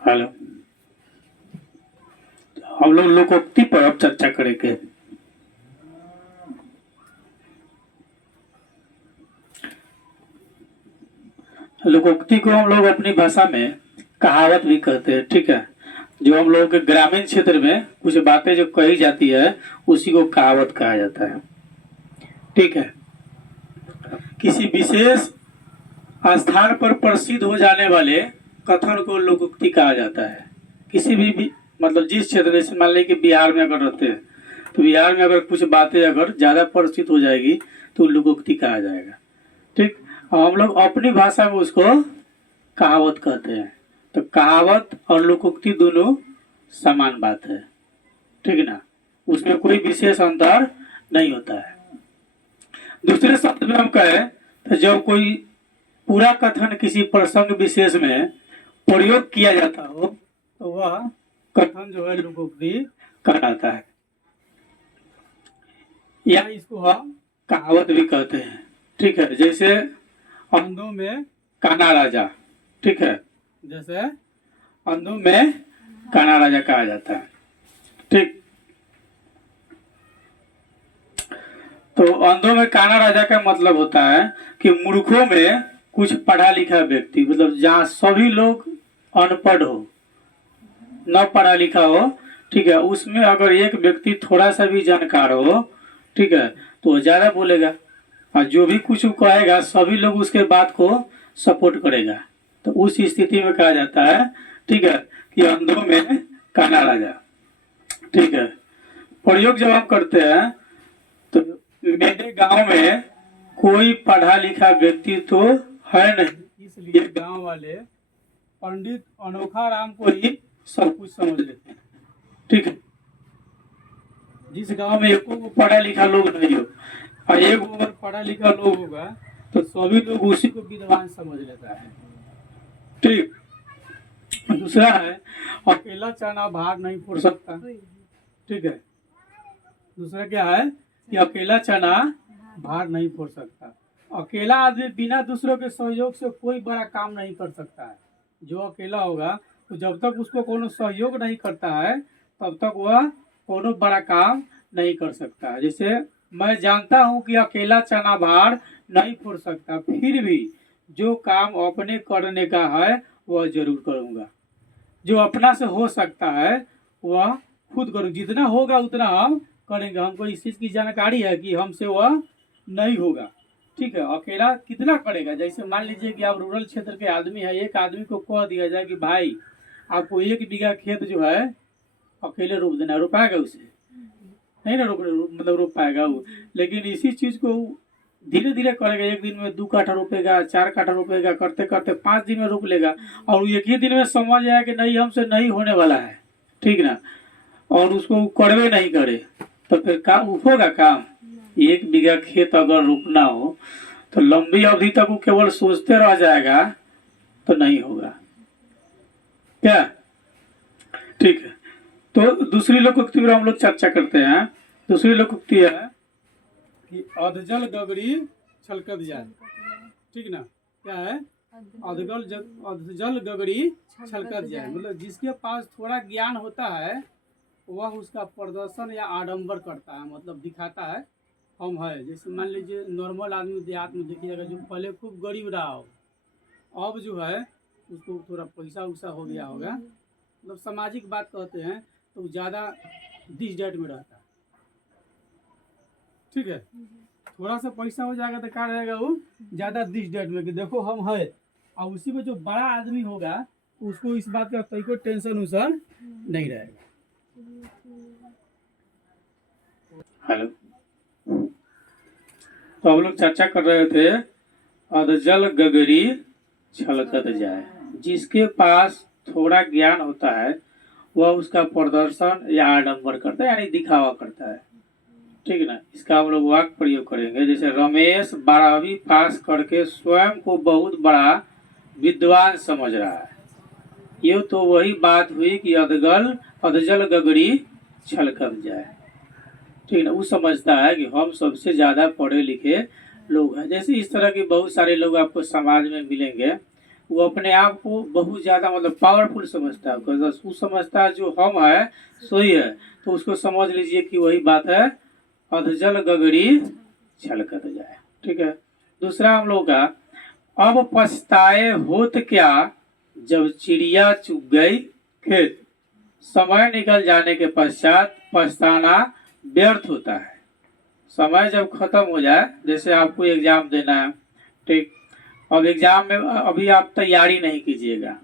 Hello, हम लोग लोकोक्ति पर अब चर्चा करेंगे। लोकोक्ति को हम लोग अपनी भाषा में कहावत भी कहते हैं, ठीक है। जो हम लोग के ग्रामीण क्षेत्र में कुछ बातें जो कही जाती है उसी को कहावत कहा जाता है, ठीक है। किसी विशेष स्थान पर प्रसिद्ध हो जाने वाले कथन को लोकोक्ति कहा जाता है। किसी भी मतलब जिस क्षेत्र में, मान लीजिए कि बिहार में अगर रहते हैं तो बिहार में अगर कुछ बातें अगर ज़्यादा प्रसिद्ध हो जाएगी तो लोकोक्ति कहा जाएगा, ठीक। हम लोग अपनी भाषा में उसको कहावत कहते हैं। तो कहावत और लोकोक्ति दोनों समान बात है, ठीक ना, उसमें कोई विशेष अंतर नहीं होता है। दूसरे शब्द में हम कहें तो जब कोई पूरा कथन किसी प्रसंग विशेष में प्रयोग किया जाता हो तो वह कथन जो है लोकोक्ति कहलाता है, या इसको हम कहावत भी कहते हैं, ठीक है। जैसे अंधों में काना राजा, ठीक है, जैसे अंधों में काना राजा कहा जाता है, ठीक। तो अंधों में काना राजा का मतलब होता है कि मूर्खों में कुछ पढ़ा लिखा व्यक्ति, मतलब जहाँ सभी लोग अनपढ़ हो, न पढ़ा लिखा हो, ठीक है, उसमें अगर एक व्यक्ति थोड़ा सा भी जानकार हो, ठीक है, तो वो ज़्यादा बोलेगा और जो भी कुछ कहेगा सभी लोग उसके बात को सपोर्ट करेगा। तो उस स्थिति में कहा जाता है, ठीक है, कि अंधों में काना राजा, ठीक है। प्रयोग जब हम करते हैं तो मेरे गांव में कोई पढ़ा लिखा व्यक्ति तो है नहीं, इसलिए गांव वाले पंडित अनोखा राम को ही सब कुछ समझ लेते हैं, ठीक है। जिस गांव में एक पढ़ा लिखा लोग नहीं हो और एक अगर पढ़ा लिखा लोग होगा तो सभी लोग उसी को विद्वान समझ लेता है, ठीक। दूसरा है अकेला चना भार नहीं फोड़ सकता, ठीक है। दूसरा क्या है कि अकेला चना भार नहीं फोड़ सकता। अकेला आदमी बिना दूसरों के सहयोग से कोई बड़ा काम नहीं कर सकता है। जो अकेला होगा तो जब तक उसको कोनो सहयोग नहीं करता है तब तक वह कोनो बड़ा काम नहीं कर सकता है। जैसे मैं जानता हूँ कि अकेला चना भार नहीं फोड़ सकता, फिर भी जो काम अपने करने का है वह जरूर करूँगा। जो अपना से हो सकता है वह खुद करूँ, जितना होगा उतना हम करेंगे। हमको इस चीज़ की जानकारी है कि हमसे वह नहीं होगा, ठीक है। अकेला कितना करेगा? जैसे मान लीजिए कि आप रूरल क्षेत्र के आदमी है, एक आदमी को कह दिया जाए कि भाई आपको 1 बीघा खेत जो है अकेले रोप देना, रोपाएगा उसे? नहीं ना रोप पाएगा वो। लेकिन इसी चीज़ को धीरे धीरे करेगा, एक दिन में 2 काठा रोपेगा, 4 काठा रोपेगा, करते करते 5 दिन में रोप लेगा और एक ही दिन में समझ आया कि नहीं हमसे नहीं होने वाला है, ठीक ना, और उसको करवे नहीं करे तो फिर काम होगा काम? 1 बीघा खेत अगर रोपना हो तो लंबी अवधि तक वो केवल सोचते रह जाएगा तो नहीं होगा क्या, ठीक है। तो दूसरी लोकोक्ति पर हम लोग चर्चा करते हैं। दूसरी लोकोक्ति है कि अधजल गगरी छलकत जाए, ठीक ना। क्या है? अधजल गगरी छलकत जाए, मतलब जिसके पास थोड़ा ज्ञान होता है वह उसका प्रदर्शन या आडंबर करता है, मतलब दिखाता है हम है। जैसे मान लीजिए नॉर्मल आदमी देहात में देखिएगा जो पहले खूब गरीब रहा हो, अब जो है उसको थोड़ा पैसा वैसा हो गया होगा, मतलब सामाजिक बात कहते हैं, तो ज़्यादा दिस डेट में रहता है, ठीक है। थोड़ा सा पैसा हो जाएगा तो क्या रहेगा वो ज़्यादा दिस डेट में कि देखो हम है। और उसी में जो बड़ा आदमी होगा उसको इस बात का कोई टेंशन उसन नहीं रहेगा। हेलो, तो हम लोग चर्चा कर रहे थे अधजल गगरी छलकत जाए। जिसके पास थोड़ा ज्ञान होता है वह उसका प्रदर्शन या आडंबर करता है, यानी दिखावा करता है, ठीक ना। इसका हम लोग वाक्य प्रयोग करेंगे। जैसे रमेश 12वीं पास करके स्वयं को बहुत बड़ा विद्वान समझ रहा है। ये तो वही बात हुई कि अधजल गगरी छलकत जाए, ठीक है। वो समझता है कि हम सबसे ज़्यादा पढ़े लिखे लोग हैं। जैसे इस तरह के बहुत सारे लोग आपको समाज में मिलेंगे, वो अपने आप को बहुत ज़्यादा मतलब पावरफुल समझता है, वो समझता है जो हम है सोई है, तो उसको समझ लीजिए कि वही बात है, अधजल गगरी छलकत जाए। ठीक है। दूसरा हम लोग का, अब पछताए होत क्या जब चिड़िया चुग गई खेत। समय निकल जाने के पश्चात पछताना व्यर्थ होता है। समय जब खत्म हो जाए, जैसे आपको एग्जाम देना है, ठीक, अब एग्जाम में अभी आप तैयारी नहीं कीजिएगा,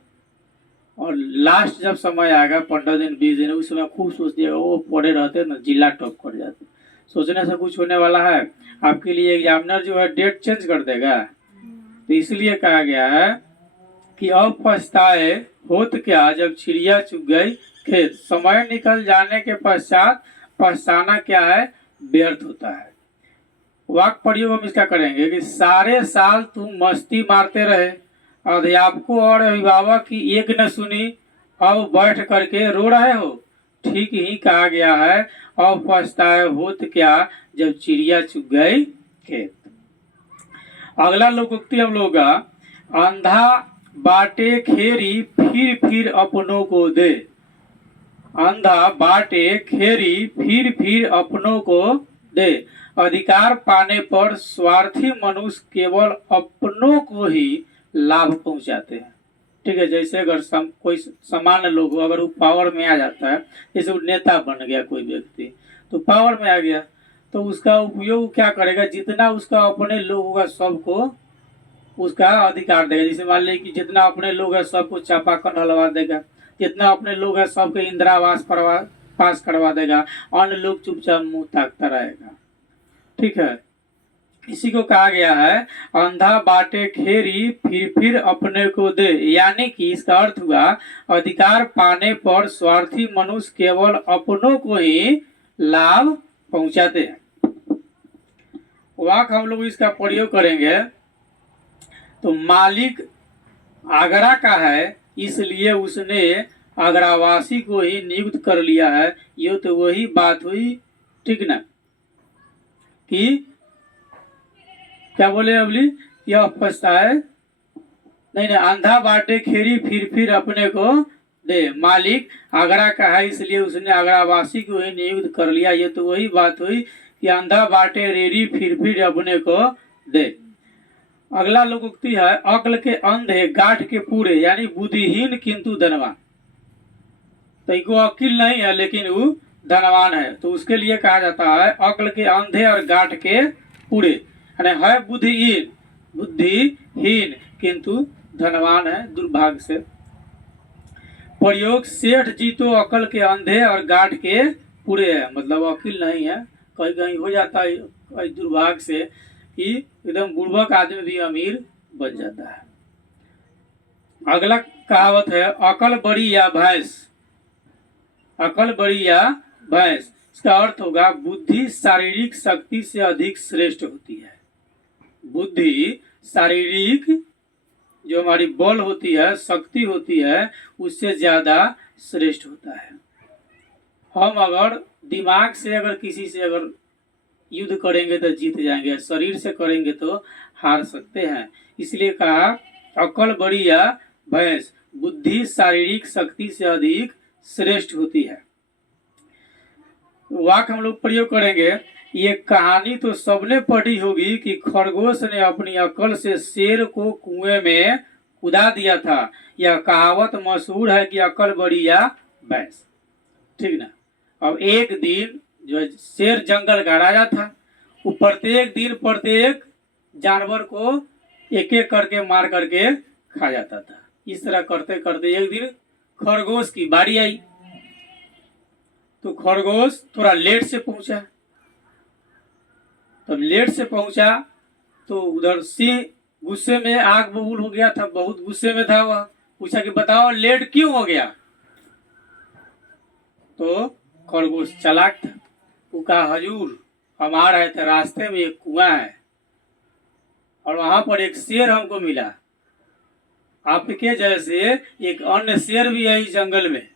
और लास्ट जब समय आएगा 15 दिन 20 दिन, उस समय खूब सोचिएगा वो पढ़े रहते ना जिला टॉप कर जाते। सोचने से कुछ होने वाला है? आपके लिए एग्जामिनर जो है डेट चेंज कर देगा। तो इसलिए कहा गया है कि अब पछताए होत क्या जब चिड़िया चुग गई खेत। समय निकल जाने के पश्चात पछताना क्या है? व्यर्थ होता है। वाक्य प्रयोग हम इसका करेंगे कि सारे साल तुम मस्ती मारते रहे, अध्यापकों और अभिभावक की एक न सुनी, अब बैठ करके रो रहे हो। ठीक ही कहा गया है, अब पछताए होत क्या जब चिड़िया चुग गई खेत। अगला लोकोक्ति हम लोग का, अंधा बाटे खेरी फिर अपनों को दे। अंधा बाटे खेरी फिर अपनों को दे। अधिकार पाने पर स्वार्थी मनुष्य केवल अपनों को ही लाभ पहुंचाते हैं। ठीक है। जैसे अगर कोई सामान्य लोग हो, अगर वो पावर में आ जाता है, जैसे वो नेता बन गया कोई व्यक्ति, तो पावर में आ गया, तो उसका उपयोग क्या करेगा? जितना उसका अपने लोग होगा सबको उसका अधिकार देगा। जैसे मान लीजिए कि जितना अपने लोग है सबको चापाकल हलवा देगा, जितना अपने लोग है सबको इंदिरा आवास पास करवा देगा, अन्य लोग चुपचाप मुंह ताकता रहेगा। ठीक है। इसी को कहा गया है, अंधा बाटे खेरी फिर अपने को दे। यानी कि इसका अर्थ हुआ, अधिकार पाने पर स्वार्थी मनुष्य केवल अपनों को ही लाभ पहुंचाते हैं। वाक्य हम लोग इसका प्रयोग करेंगे, तो मालिक आगरा का है इसलिए उसने आगरावासी को ही नियुक्त कर लिया है। ये तो वही बात हुई, ठीक ना, कि क्या बोले अबली, यह पछताए नहीं, अंधा बाटे खेरी फिर अपने को दे। मालिक आगरा का है इसलिए उसने आगरावासी को ही नियुक्त कर लिया। ये तो वही बात हुई कि अंधा बाटे रेरी फिर अपने को दे। अगला लोकोक्ति है, अक्ल के अंधे गाठ के पूरे, यानी बुद्धिहीन किंतु धनवान। तो इनको अकिल नहीं है लेकिन वो धनवान है, तो उसके लिए कहा जाता है अक्ल के अंधे और गाठ के पूरे, यानी है बुद्धिहीन किंतु धनवान है, दुर्भाग्य से। प्रयोग, सेठ जी तो अकल के अंधे और गाठ के पूरे है, मतलब अकिल नहीं है। कहीं कहीं हो जाता है दुर्भाग्य से कि एकदम बुर्बक आदमी भी अमीर बन जाता है। अगला कहावत है, अकल बड़ी या भैंस। अकल बड़ी या भैंस, इसका अर्थ होगा बुद्धि शारीरिक शक्ति से अधिक श्रेष्ठ होती है। बुद्धि शारीरिक जो हमारी बल होती है, शक्ति होती है, उससे ज्यादा श्रेष्ठ होता है। हम अगर दिमाग से अगर किसी से अगर युद्ध करेंगे तो जीत जाएंगे, शरीर से करेंगे तो हार सकते हैं। इसलिए कहा अकल बड़ी या भैंस, बुद्धि शारीरिक शक्ति से अधिक श्रेष्ठ होती है। वाक्य हम लोग प्रयोग करेंगे, ये कहानी तो सबने पढ़ी होगी कि खरगोश ने अपनी अकल से शेर को कुएं में कूदा दिया था। यह कहावत मशहूर है कि अकल बड़ी या भैंस। ठीक ना। अब एक दिन जो शेर जंगल का राजा था, वो प्रत्येक दिन प्रत्येक जानवर को एक एक करके मार करके खा जाता था। इस तरह करते करते एक दिन खरगोश की बारी आई, तो खरगोश थोड़ा लेट से पहुंचा। तब लेट से पहुंचा तो उधर सिंह गुस्से में आग बबूल हो गया था, बहुत गुस्से में था वह। पूछा कि बताओ लेट क्यों हो गया। तो खरगोश चालाक था, वो कहा हजूर हम आ रहे थे, रास्ते में एक कुआं है और वहां पर एक शेर हमको मिला। आपके जैसे एक अन्य शेर भी है इस जंगल में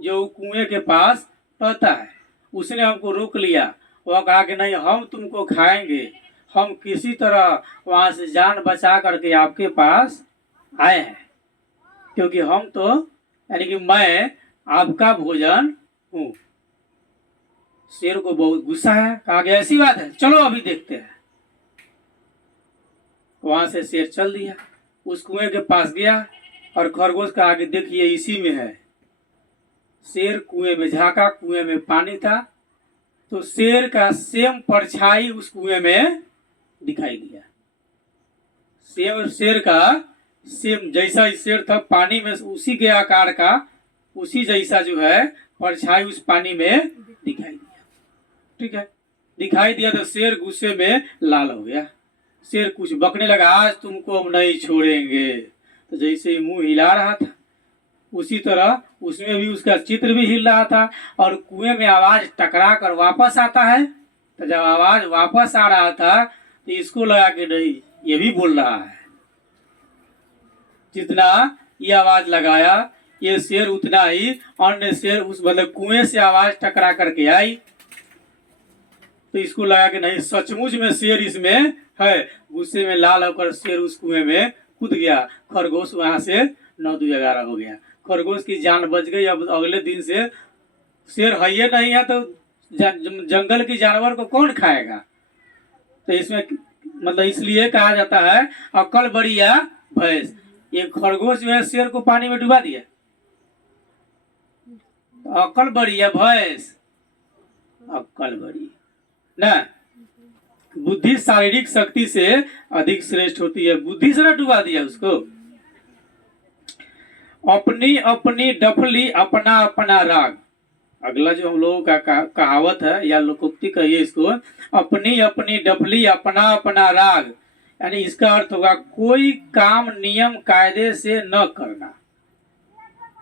जो कुएं के पास रहता है, उसने हमको रोक लिया। वह कहा कि नहीं हम तुमको खाएंगे, हम किसी तरह वहां से जान बचा करके आपके पास आए हैं, क्योंकि हम तो यानी कि मैं आपका भोजन हूँ। शेर को बहुत गुस्सा है, कहा गया ऐसी बात है, चलो अभी देखते हैं। वहां से शेर चल दिया, उस कुएं के पास गया और खरगोश का आगे देखिए इसी में है। शेर कुएं में झांका, कुएं में पानी था, तो शेर का सेम परछाई उस कुएं में दिखाई दिया। शेर का सेम जैसा ही शेर था पानी में, उसी के आकार का उसी जैसा जो है परछाई उस पानी में दिखाई दिया। ठीक है, दिखाई दिया तो शेर गुस्से में लाल हो गया। शेर कुछ बकने लगा, आज तुमको हम नहीं छोड़ेंगे। तो जैसे ही मुंह हिला रहा था उसी तरह उसमें भी उसका चित्र भी हिल रहा था, और कुएं में आवाज टकरा कर वापस आता है। तो जब आवाज वापस आ रहा था तो इसको लगा कि नहीं ये भी बोल रहा है। जितना ये आवाज लगाया ये शेर उतना ही अन्य शेर उस मतलब कुएं से आवाज टकरा करके आई। तो इसको लगा कि नहीं सचमुच में शेर इसमें है। गुस्से में लाल होकर शेर उस कुएं में कूद गया। खरगोश वहां से 9-11 हो गया। खरगोश की जान बच गई। अब अगले दिन से शेर है ये नहीं है तो जंगल की जानवर को कौन खाएगा। तो इसमें मतलब इसलिए कहा जाता है अक्ल बड़ी या भैंस। ये खरगोश जो है शेर को पानी में डुबा दिया, अक्ल बड़ी या भैंस? अक्ल बड़ी ना। बुद्धि शारीरिक शक्ति से अधिक श्रेष्ठ होती है। बुद्धि से ना डुबा दिया उसको। अपनी अपनी डफली अपना अपना राग। अगला जो हम लोगों का कहावत है या लोकोक्ति कहिए इसको, अपनी अपनी डफली अपना अपना राग, यानी इसका अर्थ होगा कोई काम नियम कायदे से न करना।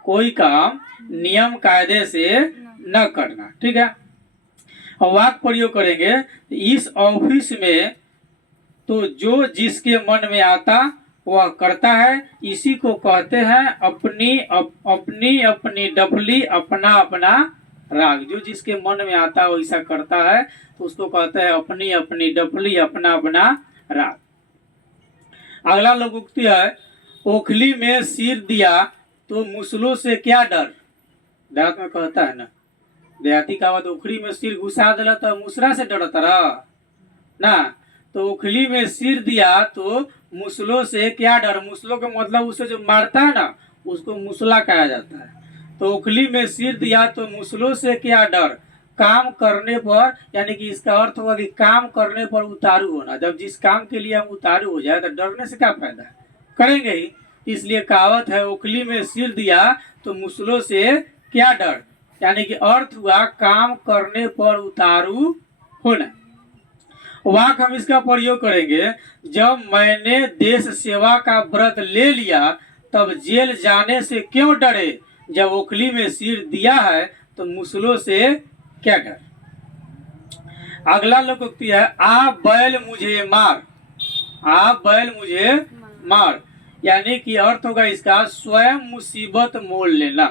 कोई काम नियम कायदे से न करना। ठीक है, और वाक्य प्रयोग करेंगे। इस ऑफिस में तो जो जिसके मन में आता वह करता है, इसी को कहते हैं अपनी अपनी डफली अपना अपना राग। जो जिसके मन में आता है वैसा करता है तो उसको कहते हैं अपनी अपनी डफली अपना अपना राग। अगला लोकोक्ति है, ओखली में सिर दिया तो मुसलों से क्या डर। देहात में कहता है ना, देहाती कहावत, ओखली में सिर घुसा दिला तो मुसरा से डरता रहा ना। तो ओखली में सिर दिया तो मुसलों से क्या डर। मुसलों का मतलब उसे जो मारता है ना उसको मुसला कहा जाता है। तो ओखली में सिर दिया तो मुसलों से क्या डर। काम करने पर, यानी कि इसका अर्थ हुआ कि काम करने पर उतारू होना। जब जिस काम के लिए हम उतारू हो जाए तो डरने से क्या फायदा है, करेंगे ही। इसलिए कहावत है ओखली में सिर दिया तो मुसलों से क्या डर, यानी कि अर्थ हुआ काम करने पर उतारू होना। वाक्य हम इसका प्रयोग करेंगे, जब मैंने देश सेवा का व्रत ले लिया तब जेल जाने से क्यों डरे। जब ओखली में सिर दिया है तो मुसलों से क्या डर। अगला लोकोक्ति है, आ बैल मुझे मार। आ बैल मुझे मार, यानी कि अर्थ होगा इसका स्वयं मुसीबत मोल लेना।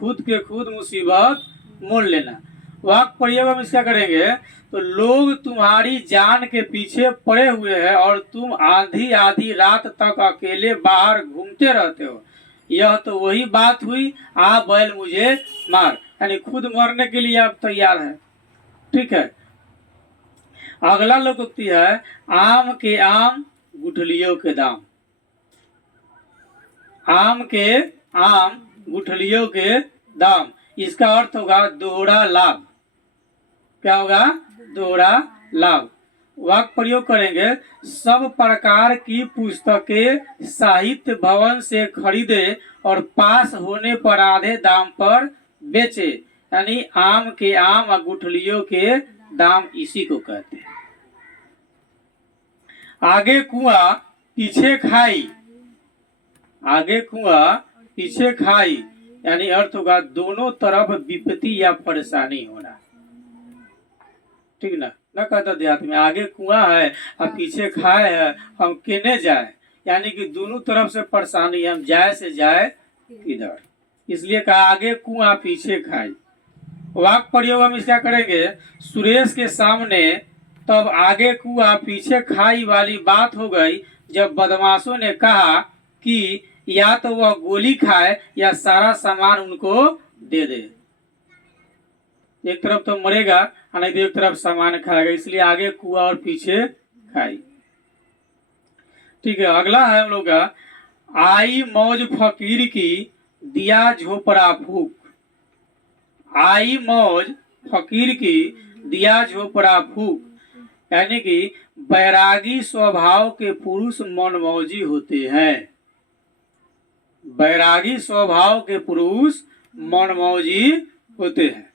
खुद के खुद मुसीबत मोल लेना। वाक्य प्रयोग हम इसका करेंगे, तो लोग तुम्हारी जान के पीछे पड़े हुए हैं और तुम आधी आधी रात तक अकेले बाहर घूमते रहते हो। यह तो वही बात हुई, आ बैल मुझे मार, यानी खुद मरने के लिए आप तैयार हैं। ठीक है, अगला लोकोक्ति है, आम के आम गुठलियों के दाम। आम के आम गुठलियों के दाम, इसका अर्थ होगा दोहरा लाभ। क्या होगा, दोहरा लाभ। वाक्य प्रयोग करेंगे, सब प्रकार की पुस्तकें साहित्य भवन से खरीदे और पास होने पर आधे दाम पर बेचे, यानी आम के आम और गुठलियों के दाम इसी को कहते हैं। आगे कुआं पीछे खाई। आगे कुआं पीछे खाई, यानी अर्थ होगा दोनों तरफ विपत्ति या परेशानी होना। ठीक ना, न कहता देहात में आगे कुआं है और पीछे खाए है, हम केने जाए, यानी कि दोनों तरफ से परेशानी, हम जाए से जाए किधर। इसलिए कहा आगे कुआं पीछे खाई। वाक्य प्रयोग हम इसका करेंगे, सुरेश के सामने तब आगे कुआ पीछे खाई वाली बात हो गई, जब बदमाशों ने कहा कि या तो वह गोली खाए या सारा सामान उनको दे दे। एक तरफ तो मरेगा और नहीं तो एक तरफ सामान खाएगा, इसलिए आगे कुआ और पीछे खाई। ठीक है, अगला है हम लोग का, आई मौज फकीर की दिया झोपड़ा फूक। आई मौज फकीर की दिया झोपड़ा फूक, यानी कि बैरागी स्वभाव के पुरुष मनमौजी होते हैं। बैरागी स्वभाव के पुरुष मनमौजी होते हैं।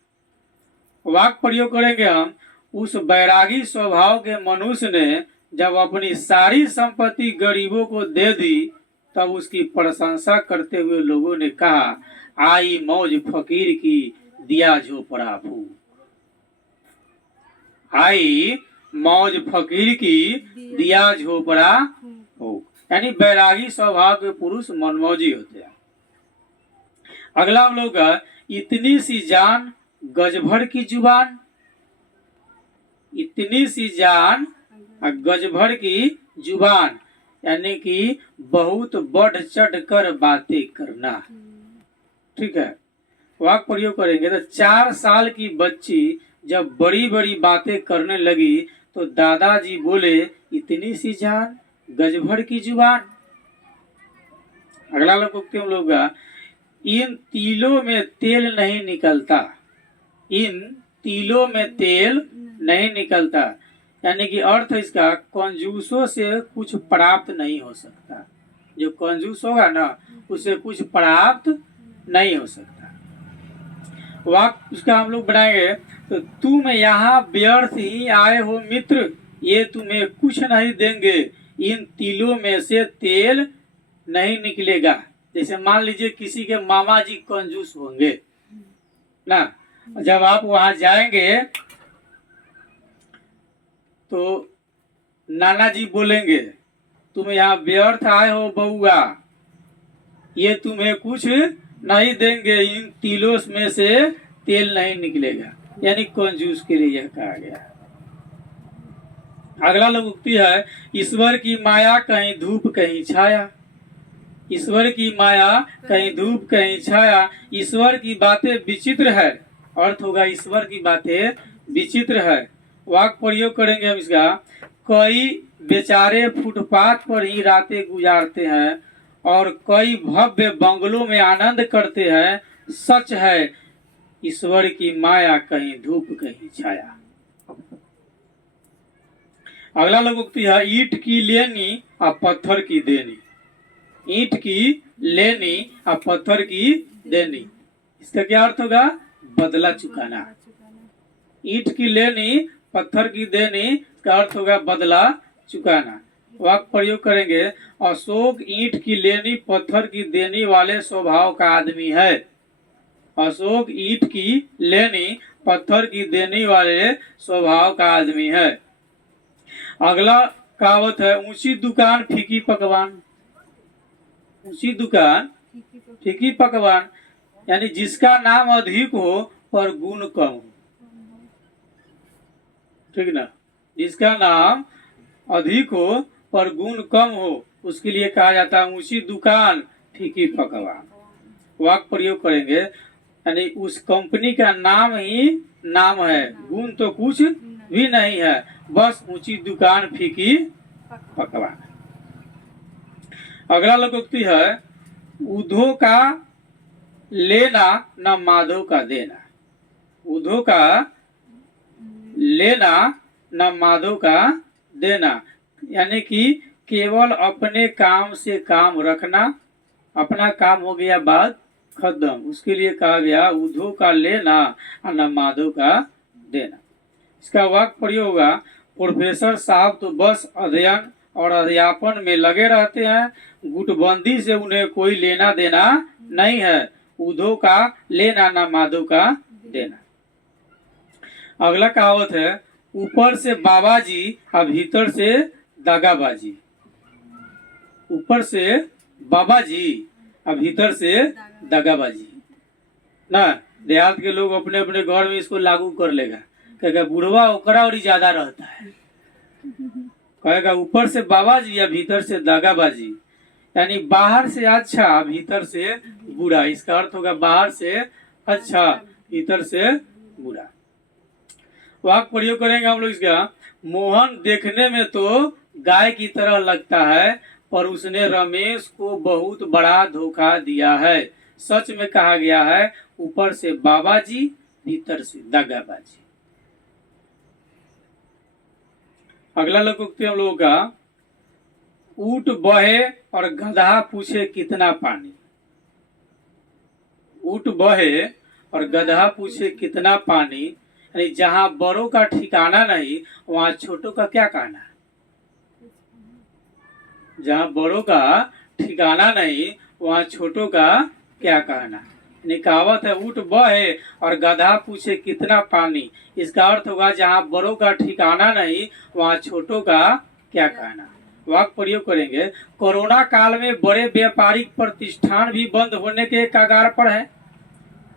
वाक्य प्रयोग करेंगे हम, उस बैरागी स्वभाव के मनुष्य ने जब अपनी सारी संपत्ति गरीबों को दे दी, तब उसकी प्रशंसा करते हुए लोगों ने कहा, आई मौज फकीर की दिया झोपड़ा फूक। आई मौज फकीर की दिया झोपड़ा फूक, यानी बैरागी स्वभाव के पुरुष मनमौजी होते हैं। अगला हम लोग का, इतनी सी जान गजभर की जुबान। इतनी सी जान गजभर की जुबान, यानी कि बहुत बढ़ चढ़ कर बातें करना। ठीक है, वाक्य प्रयोग करेंगे तो 4 साल की बच्ची जब बड़ी बड़ी बातें करने लगी तो दादाजी बोले, इतनी सी जान गजभर की जुबान। अगला हम लोग का, इन तिलों में तेल नहीं निकलता। इन तिलों में तेल नहीं निकलता, यानी कि अर्थ इसका, कंजूसों से कुछ प्राप्त नहीं हो सकता। जो कंजूस होगा ना, उसे कुछ प्राप्त नहीं हो सकता। वाक्य उसका हम लोग बनाएंगे तो, तुम यहाँ व्यर्थ ही आए हो मित्र, ये तुम्हें कुछ नहीं देंगे, इन तिलों में से तेल नहीं निकलेगा। जैसे मान लीजिए किसी के मामा जी कंजूस होंगे ना, जब आप वहां जाएंगे तो नाना जी बोलेंगे, तुम यहाँ व्यर्थ आए हो बउआ, ये तुम्हें कुछ नहीं देंगे, इन तिलों में से तेल नहीं निकलेगा, यानी कंजूस के लिए यह कहा गया। अगला उक्ति है, ईश्वर की माया कहीं धूप कहीं छाया। ईश्वर की माया कहीं धूप कहीं छाया, ईश्वर की बातें विचित्र है। अर्थ होगा, ईश्वर की बातें विचित्र है। वाक्य प्रयोग करेंगे हम इसका, कई बेचारे फुटपाथ पर ही रातें गुजारते हैं और कई भव्य बंगलों में आनंद करते हैं। सच है, ईश्वर की माया कहीं धूप कहीं छाया। अगला उक्ति है, ईंट की लेनी और पत्थर की देनी। ईंट की लेनी और पत्थर की देनी, इसका क्या अर्थ होगा, बदला चुकाना। ईंट की लेनी पत्थर की देनी का अर्थ होगा बदला चुकाना। वाक्य प्रयोग करेंगे, अशोक ईंट की लेनी पत्थर की देनी वाले स्वभाव का आदमी है। अशोक ईंट की लेनी पत्थर की देनी वाले स्वभाव का आदमी है। अगला कहावत है, ऊंची दुकान फीकी पकवान। ऊंची दुकान फीकी पकवान, यानी जिसका नाम अधिक हो पर गुण कम हो। ठीक ना, जिसका नाम अधिक हो पर गुण कम हो, उसके लिए कहा जाता है ऊंची दुकान फीकी पकवान। वाक्य प्रयोग करेंगे, यानी उस कंपनी का नाम ही नाम है, गुण तो कुछ भी नहीं है, बस ऊंची दुकान फीकी पकवान। अगला लोकोक्ति है, उधो का लेना न माधो का देना। उधो का लेना न माधो का देना, यानी कि केवल अपने काम से काम रखना, अपना काम हो गया बाद खत्म, उसके लिए कहा गया उधो का लेना और न माधो का देना। इसका वाक्य प्रयोग होगा, प्रोफेसर साहब तो बस अध्ययन और अध्यापन में लगे रहते हैं, गुटबंदी से उन्हें कोई लेना देना नहीं है, उधो का लेना न माधो का देना। अगला कहावत है, ऊपर से बाबा जी और भीतर से दागाबाजी। ऊपर से बाबा जी और भीतर से दागाबाजी ना, देहात के लोग अपने अपने घर में इसको लागू कर लेगा, क्योंकि बुढ़वा ओकरा और ज्यादा रहता है। कहेगा ऊपर से बाबा जी या भीतर से दागाबाजी, यानी बाहर से अच्छा भीतर से बुरा। इसका अर्थ होगा बाहर से अच्छा भीतर से बुरा। वाक्य प्रयोग करेंगे हम लोग इसका। मोहन देखने में तो गाय की तरह लगता है, पर उसने रमेश को बहुत बड़ा धोखा दिया है। सच में कहा गया है ऊपर से बाबा जी भीतर से दागाबाजी। अगला लोकोक्ति हम लोगों का, ऊंट बहे और गधा पूछे कितना पानी। ऊंट बहे और गधा पूछे कितना पानी, यानी जहां बड़ों का ठिकाना नहीं वहां छोटों का क्या कहना। जहां बड़ों का ठिकाना नहीं वहां छोटों का क्या कहना। कहावत है ऊंट बहे और गधा पूछे कितना पानी। इसका अर्थ होगा जहां बड़ों का ठिकाना नहीं वहां छोटों का क्या कहना। वाक्य प्रयोग करेंगे। कोरोना काल में बड़े व्यापारिक प्रतिष्ठान भी बंद होने के कगार पर है।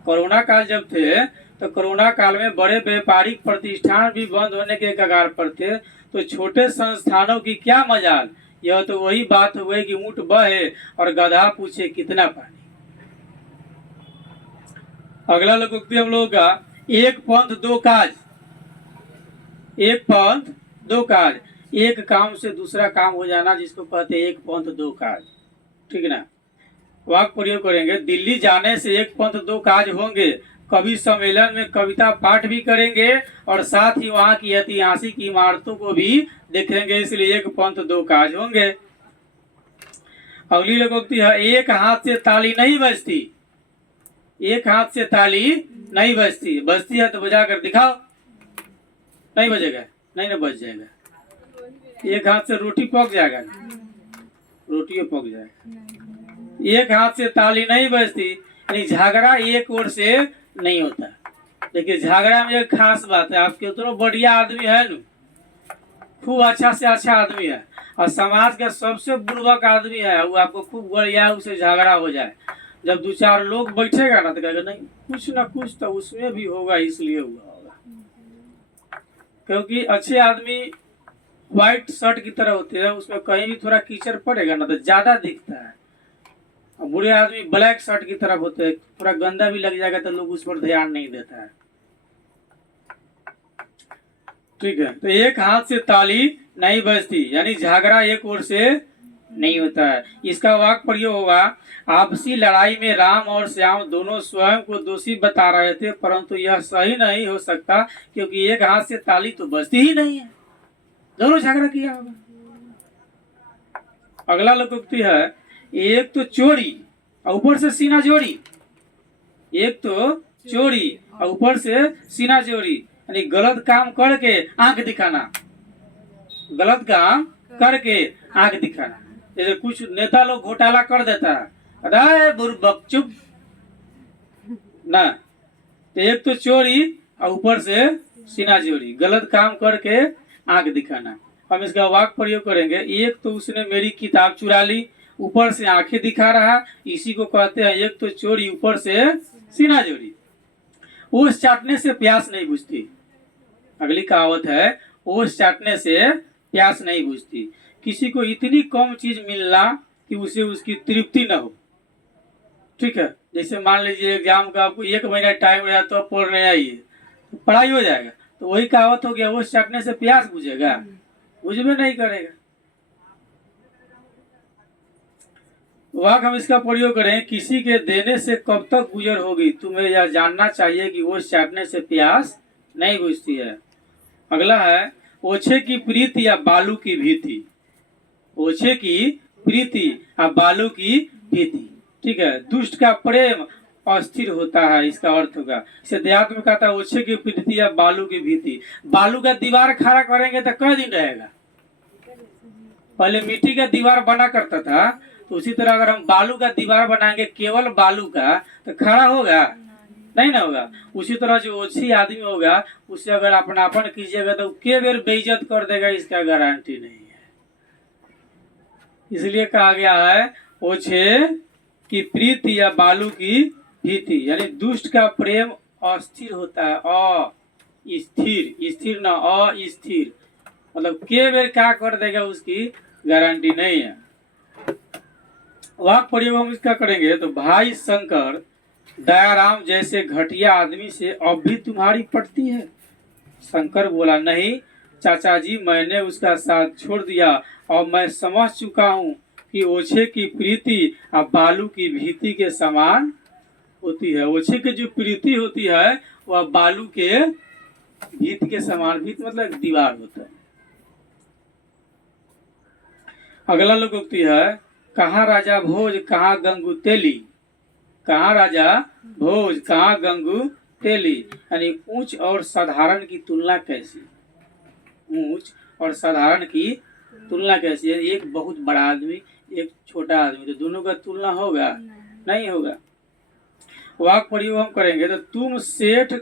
कोरोना काल जब थे तो कोरोना काल में बड़े व्यापारिक प्रतिष्ठान भी बंद होने के कगार पर थे, तो छोटे संस्थानों की क्या मजाल। यह तो वही बात हो गई कि ऊंट बहे और गधा पूछे कितना पानी। अगला लोकोक्ति हम लोगों का, एक पंथ दो काज। एक पंथ दो काज, एक काम से दूसरा काम हो जाना जिसको कहते हैं एक पंथ दो काज। ठीक ना। वाक्य प्रयोग करेंगे। दिल्ली जाने से एक पंथ दो काज होंगे। कवि सम्मेलन में कविता पाठ भी करेंगे और साथ ही वहाँ की ऐतिहासिक इमारतों को भी देखेंगे, इसलिए एक पंथ दो काज होंगे। अगली लोकोक्ति है, एक हाथ से ताली नहीं बजती। एक हाथ से ताली नहीं बजती। बजती है तो बजा कर दिखाओ। नहीं बजेगा, नहीं ना बज जाएगा। एक हाथ से रोटी पक जाएगा, रोटी पक जाएगा। एक हाथ से ताली नहीं बजती, यानी झगड़ा एक ओर से नहीं होता। देखिए झगड़ा में एक खास बात है, आपके उतना बढ़िया आदमी है न, खूब अच्छा से अच्छा आदमी है और समाज का सबसे बुर्बक आदमी है, वो आपको खूब बढ़िया उसे झगड़ा हो जाए, जब दो चार लोग बैठेगा ना तो कहेगा नहीं कुछ ना कुछ तो उसमें भी होगा इसलिए हुआ होगा। क्योंकि अच्छे आदमी व्हाइट शर्ट की तरह होते हैं, उसमें कहीं भी थोड़ा कीचड़ पड़ेगा ना तो ज्यादा दिखता है। और बुरे आदमी ब्लैक शर्ट की तरफ होते हैं, थोड़ा गंदा भी लग जाएगा तो लोग उस पर ध्यान नहीं देता है। ठीक है, तो एक हाथ से ताली नहीं बजती, यानी झगड़ा एक ओर से नहीं होता है। इसका वाक्य प्रयोग होगा, आपसी लड़ाई में राम और श्याम दोनों स्वयं को दोषी बता रहे थे, परंतु यह सही नहीं हो सकता क्योंकि एक हाथ से ताली तो बजती ही नहीं है, दोनों झगड़ा किया होगा। अगला लोकोक्ति है, एक तो चोरी और ऊपर से सीना जोड़ी। एक तो चोरी और ऊपर से सीना जोड़ी, यानी गलत काम करके आंख दिखाना। गलत काम करके आंख दिखाना। जैसे कुछ नेता लोग घोटाला कर देता है, अरे बुर्बक चुप ना। तो एक तो चोरी और ऊपर से सीना जोड़ी, गलत काम करके आंख दिखाना। हम इसका वाक्य प्रयोग करेंगे। एक तो उसने मेरी किताब चुरा ली, ऊपर से आंखें दिखा रहा, इसी को कहते हैं एक तो चोरी ऊपर से सीना जोड़ी। ओस चाटने से प्यास नहीं बुझती। अगली कहावत है, ओस चाटने से प्यास नहीं बुझती। किसी को इतनी कम चीज मिलना कि उसे उसकी तृप्ति न हो। ठीक है, जैसे मान लीजिए एग्जाम का आपको 1 महीना टाइम रहा तो पढ़ने आइए, तो पढ़ाई हो जाएगा, तो वही कहावत हो गया, ओस चाटने से प्यास बुझेगा, बुझबे नहीं करेगा। वाक्य हम इसका प्रयोग करें, किसी के देने से कब तक गुजर होगी, तुम्हें यह जानना चाहिए कि ओस चाटने से प्यास नहीं बुझती है। अगला है, ओछे की प्रीति या बालू की भीति। ओछे की प्रीति या बालू की भीति। ठीक है, दुष्ट का प्रेम अस्थिर होता है, इसका अर्थ होगा। इसे अध्यात्म में कहता है ओछे की प्रीति या बालू की भीति। बालू का दीवार खड़ा करेंगे तो कई दिन रहेगा। पहले मिट्टी का दीवार बना करता था, तो उसी तरह अगर हम बालू का दीवार बनाएंगे केवल बालू का तो खड़ा होगा नहीं ना होगा। उसी तरह जो ओछी आदमी होगा उससे अगर अपनापन कीजिएगा तो के बेर बेइज्जत कर देगा, इसका गारंटी नहीं है। इसलिए कहा गया है ओछे की प्रीति या बालू की भीति, यानी दुष्ट का प्रेम अस्थिर होता है, अस्थिर, स्थिर न अस्थिर। मतलब के बेर क्या कर देगा उसकी गारंटी नहीं है। वाक प्रयोग हम इसका करेंगे तो भाई शंकर दयाराम जैसे घटिया आदमी से अब भी तुम्हारी पटती है। शंकर बोला, नहीं चाचा जी, मैंने उसका साथ छोड़ दिया और मैं समझ चुका हूँ कि ओछे की प्रीति अब बालू की भीति के समान होती है। ओछे की जो प्रीति होती है वह बालू के भीत के समान, भीत मतलब दीवार होता है। अगला लोग उक्ति है, कहाँ राजा भोज कहाँ गंगू तेली। कहाँ राजा भोज कहाँ गंगू तेली, यानी ऊंच और साधारण की तुलना कैसी। ऊंच और साधारण की तुलना कैसी है। एक बहुत बड़ा आदमी, एक छोटा आदमी, तो दोनों का तुलना होगा? नहीं होगा। वाक प्रयोग हम करेंगे तो तुम सेठ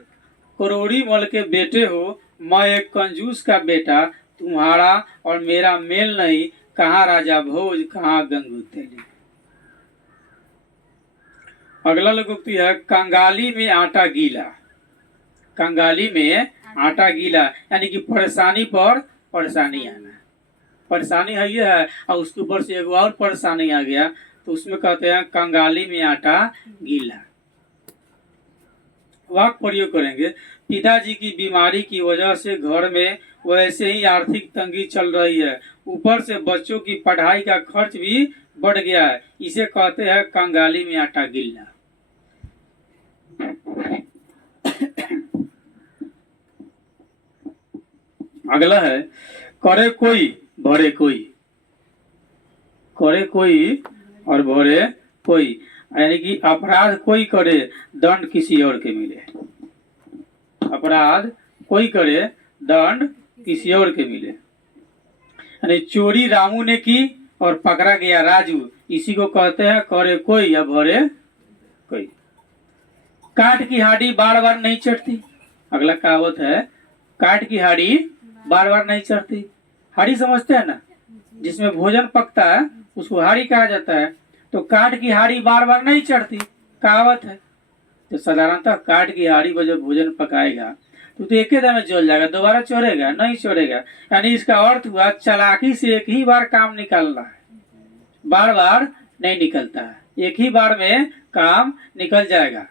करोड़ी मल के बेटे हो, मैं एक कंजूस का बेटा, तुम्हारा और मेरा मेल नहीं, कहाँ राजा भोज कहाँ गंगू तेली। अगला लोकोक्ति है, कंगाली में आटा गीला। कंगाली में आटा गीला यानी कि परेशानी पर परेशानी आना। परेशानी है ये है और उसके ऊपर से एक और परेशानी आ गया, तो उसमें कहते हैं कंगाली में आटा गीला। वाक प्रयोग करेंगे, पिताजी की बीमारी की वजह से घर में वैसे ही आर्थिक तंगी चल रही है, ऊपर से बच्चों की पढ़ाई का खर्च भी बढ़ गया है, इसे कहते हैं कंगाली में आटा गीला। अगला है, करे कोई भरे कोई। करे कोई और भरे कोई, यानी कि अपराध कोई करे दंड किसी और के मिले। अपराध कोई करे दंड किसी और के मिले। यानी चोरी रामू ने की और पकड़ा गया राजू, इसी को कहते हैं करे कोई या भरे कोई। काट की हाड़ी बार बार नहीं चढ़ती। अगला कहावत है, काट की हाड़ी बार बार नहीं चढ़ती। हाड़ी समझते हैं ना, जिसमें भोजन पकता है उसको हाड़ी कहा जाता है। तो काट की हाड़ी बार बार नहीं चढ़ती, कहावत है। तो साधारणतः काट की हाड़ी पर जब भोजन पकाएगा तो एक ही दम में जल जाएगा, दोबारा चढ़ेगा नहीं चढ़ेगा। यानी इसका अर्थ हुआ चालाकी से एक ही बार काम निकालना है, बार बार नहीं निकलता है, एक ही बार में काम निकल जाएगा।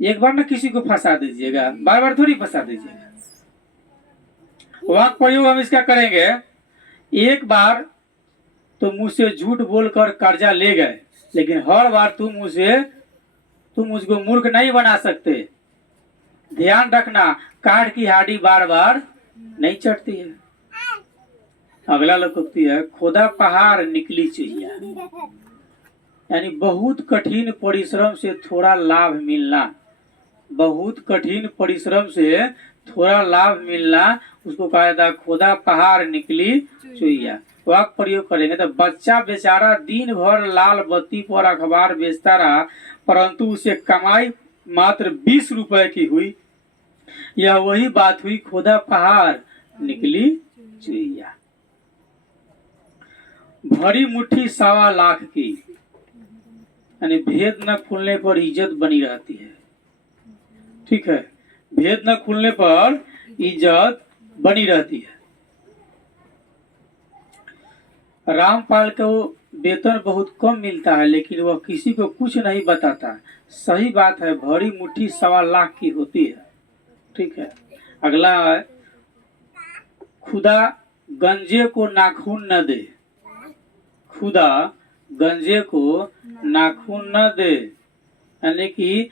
एक बार ना किसी को फंसा दीजिएगा, बार बार थोड़ी फंसा दीजिएगा। वाक प्रयोग हम इसका करेंगे, एक बार तो मुझसे झूठ बोलकर कर्जा ले गए, लेकिन हर बार तुम मुझको मूर्ख नहीं बना सकते। ध्यान रखना, काठ की हाड़ी बार बार नहीं चढ़ती है। अगला लोकोक्ति है, खोदा पहाड़ निकली चिड़िया। यानी बहुत कठिन परिश्रम से थोड़ा लाभ मिलना। बहुत कठिन परिश्रम से थोड़ा लाभ मिलना, उसको कहा जाता है खोदा पहाड़ निकली चुईया। वाक प्रयोग करेंगे तो बच्चा बेचारा दिन भर लाल बत्ती पर अखबार बेचता रहा, परंतु उसे कमाई मात्र 20 रुपए की हुई। यह वही बात हुई, खोदा पहाड़ निकली चुईया। भरी मुट्ठी 1.25 लाख की, यानी भेद न खुलने पर इज्जत बनी रहती है। ठीक है, भेद न खुलने पर इज्जत बनी रहती है। रामपाल को वेतन बहुत कम मिलता है, लेकिन वह किसी को कुछ नहीं बताता। सही बात है, भरी मुट्ठी 1.25 लाख की होती है। ठीक है, अगला है, खुदा गंजे को नाखून न दे। खुदा गंजे को नाखून न दे, यानी कि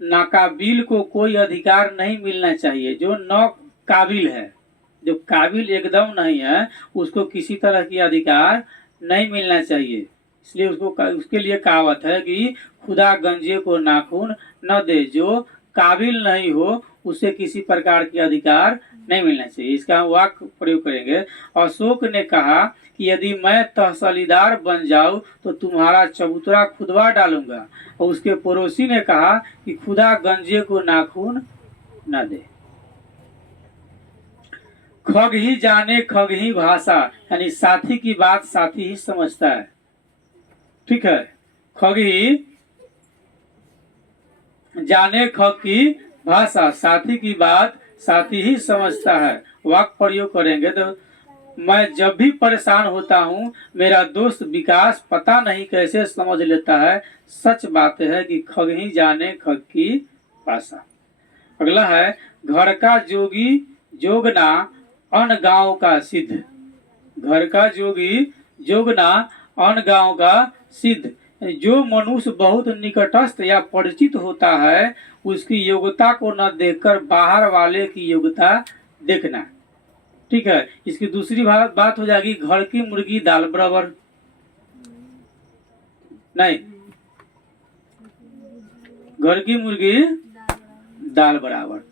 नाकाबिल को कोई अधिकार नहीं मिलना चाहिए। जो न काबिल है, जो काबिल एकदम नहीं है, उसको किसी तरह की अधिकार नहीं मिलना चाहिए। इसलिए उसके लिए कहावत है कि खुदा गंजे को नाखून न दे। जो काबिल नहीं हो उसे किसी प्रकार की अधिकार नहीं मिलना चाहिए। इसका हम वाक्य प्रयोग करेंगे। अशोक ने कहा कि यदि मैं तहसीलदार बन जाऊं तो तुम्हारा चबूतरा खुदवा डालूंगा, और उसके पड़ोसी ने कहा कि खुदा गंजे को नाखून न दे। खग ही जाने खग ही भाषा, यानी साथी की बात साथी ही समझता है। ठीक है, खग ही जाने खग की भाषा, साथी की बात साथी ही समझता है। वाक्य प्रयोग करेंगे तो मैं जब भी परेशान होता हूँ मेरा दोस्त विकास पता नहीं कैसे समझ लेता है। सच बात है कि खग ही जाने खग की भाषा। अगला है घर का जोगी जोगना अन गांव का सिद्ध। घर का जोगी जोगना अन गांव का सिद्ध। जो मनुष्य बहुत निकटस्थ या परिचित होता है उसकी योग्यता को न देखकर बाहर वाले की योग्यता देखना। ठीक है, इसकी दूसरी बात हो जाएगी घर की मुर्गी दाल बराबर नहीं, घर की मुर्गी दाल बराबर।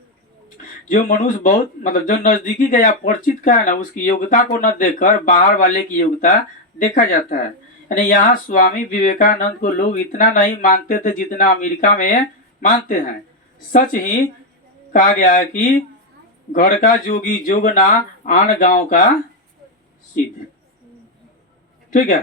जो मनुष्य बहुत मतलब जो नजदीकी का या परिचित का है ना उसकी योग्यता को न देखकर बाहर वाले की योग्यता देखा जाता है। यानी यहाँ स्वामी विवेकानंद को लोग इतना नहीं मानते थे जितना अमेरिका में मानते हैं। सच ही कहा गया है कि घर का जोगी जोगना आन गांव का सिद्ध। ठीक है,